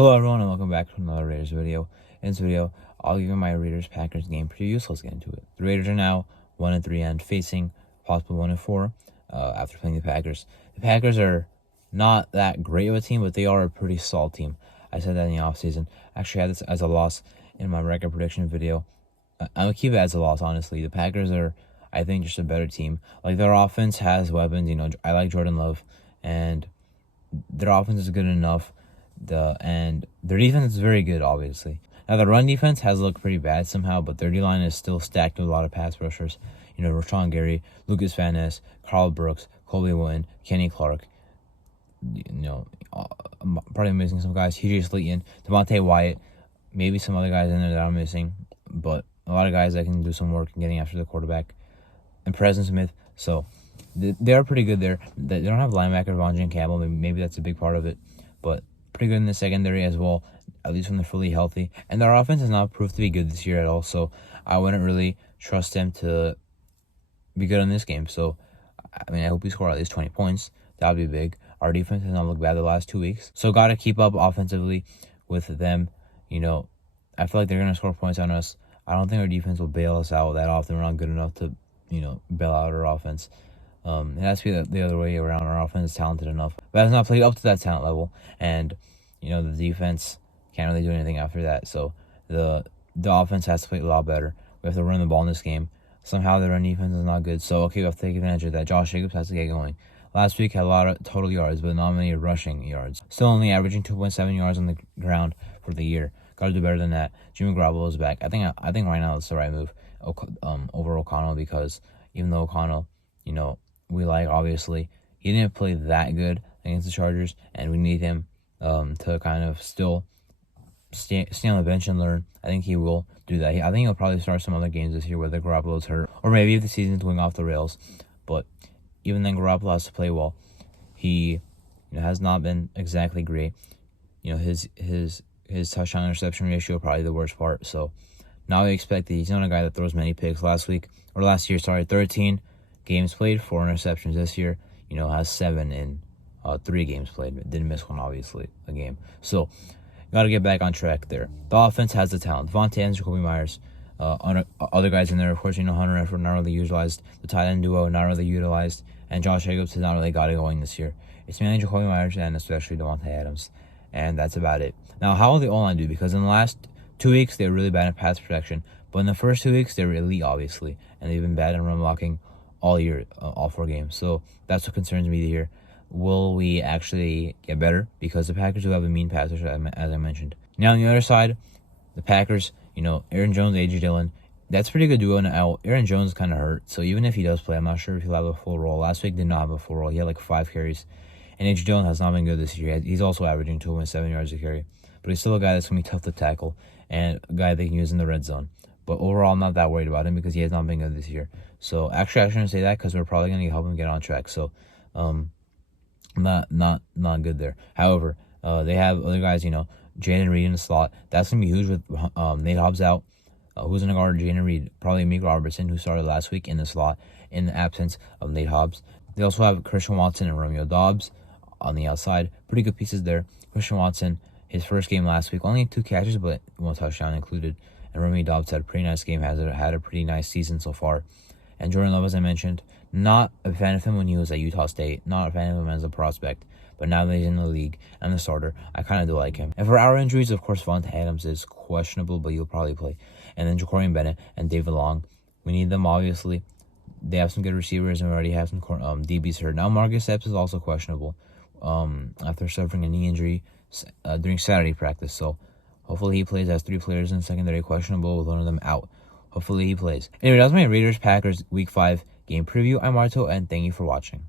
Hello everyone and welcome back to another Raiders video. In this video, I'll give you my Raiders-Packers game preview, so let's get into it. The Raiders are now 1-3 and facing possible 1-4 after playing the Packers. The Packers are not that great of a team, but they are a pretty solid team. I said that in the offseason. I actually had this as a loss in my record prediction video. I'll keep it as a loss, honestly. The Packers are, I think, just a better team. Like, their offense has weapons. I like Jordan Love, and their offense is good enough. And their defense is very good, obviously. Now, the run defense has looked pretty bad somehow, but their D-line is still stacked with a lot of pass rushers. Rashawn Gary, Lucas Van Ness, Carl Brooks, Colby Wynn, Kenny Clark. I'm probably missing some guys. TJ Slayton, Devontae Wyatt, maybe some other guys in there that I'm missing. But a lot of guys that can do some work in getting after the quarterback. And Preston Smith. So, they are pretty good there. They don't have linebacker Vontae Campbell. Maybe that's a big part of it. But pretty good in the secondary as well, at least when they're fully healthy. And their offense has not proved to be good this year at all, so I wouldn't really trust them to be good in this game. So, I hope we score at least 20 points. That would be big. Our defense has not looked bad the last 2 weeks, so got to keep up offensively with them. I feel like they're going to score points on us. I don't think our defense will bail us out that often. We're not good enough to, bail out our offense. It has to be the other way around. Our offense is talented enough, but has not played up to that talent level. And, the defense can't really do anything after that. So the offense has to play a lot better. We have to run the ball in this game. Somehow the run defense is not good. So, we have to take advantage of that. Josh Jacobs has to get going. Last week had a lot of total yards, but not many rushing yards. Still only averaging 2.7 yards on the ground for the year. Got to do better than that. Jimmy Garoppolo is back. I think right now it's the right move over O'Connell, because even though O'Connell, we like, obviously, he didn't play that good against the Chargers, and we need him to kind of still stay on the bench and learn. I think he will do that. I think he'll probably start some other games this year, whether Garoppolo's hurt, or maybe if the season's going off the rails. But even then, Garoppolo has to play well. He has not been exactly great. His touchdown interception ratio probably the worst part. So now we expect that he's not a guy that throws many picks. Last year, 13 games played, 4 interceptions. This year, has 7 in 3 games played. Didn't miss one, obviously, a game. So, got to get back on track there. The offense has the talent. Devontae and Jacoby Myers. Other guys in there, of course, Hunter Effort not really utilized. The tight end duo not really utilized. And Josh Jacobs has not really got it going this year. It's mainly Jacoby Myers and especially Davante Adams. And that's about it. Now, how will the O-line do? Because in the last 2 weeks, they were really bad at pass protection. But in the first 2 weeks, they were elite, obviously. And they've been bad in run blocking all year, all 4 games. So that's what concerns me here. Will we actually get better? Because the Packers do have a mean pass rush, as I mentioned. Now, on the other side, the Packers, Aaron Jones, A.J. Dillon, that's a pretty good duo. Now, Aaron Jones is kind of hurt, so even if he does play, I'm not sure if he'll have a full role. Last week did not have a full role. He had like 5 carries. And A.J. Dillon has not been good this year. He's also averaging 2.7 yards a carry. But he's still a guy that's going to be tough to tackle and a guy they can use in the red zone. But overall, I'm not that worried about him because he has not been good this year. So, actually, I shouldn't say that because we're probably going to help him get on track. So, not good there. However, they have other guys, Jaden Reed in the slot. That's going to be huge with Nate Hobbs out. Who's going to guard Jaden Reed? Probably Meek Robertson, who started last week in the slot in the absence of Nate Hobbs. They also have Christian Watson and Romeo Doubs on the outside. Pretty good pieces there. Christian Watson, his first game last week, only 2 catches, but 1 touchdown included. And Romeo Doubs had a pretty nice game, had a pretty nice season so far. And Jordan Love, as I mentioned, not a fan of him when he was at Utah State, not a fan of him as a prospect. But now that he's in the league and the starter, I kind of do like him. And for our injuries, of course, Vontae Adams is questionable, but he'll probably play. And then Ja'Cory Bennett and David Long. We need them, obviously. They have some good receivers and we already have some DBs hurt. Now Marcus Epps is also questionable after suffering a knee injury during Saturday practice. So hopefully he plays. As 3 players in the secondary questionable with one of them out. Hopefully he plays. Anyway, that was my Raiders-Packers Week 5 game preview. I'm Marto, and thank you for watching.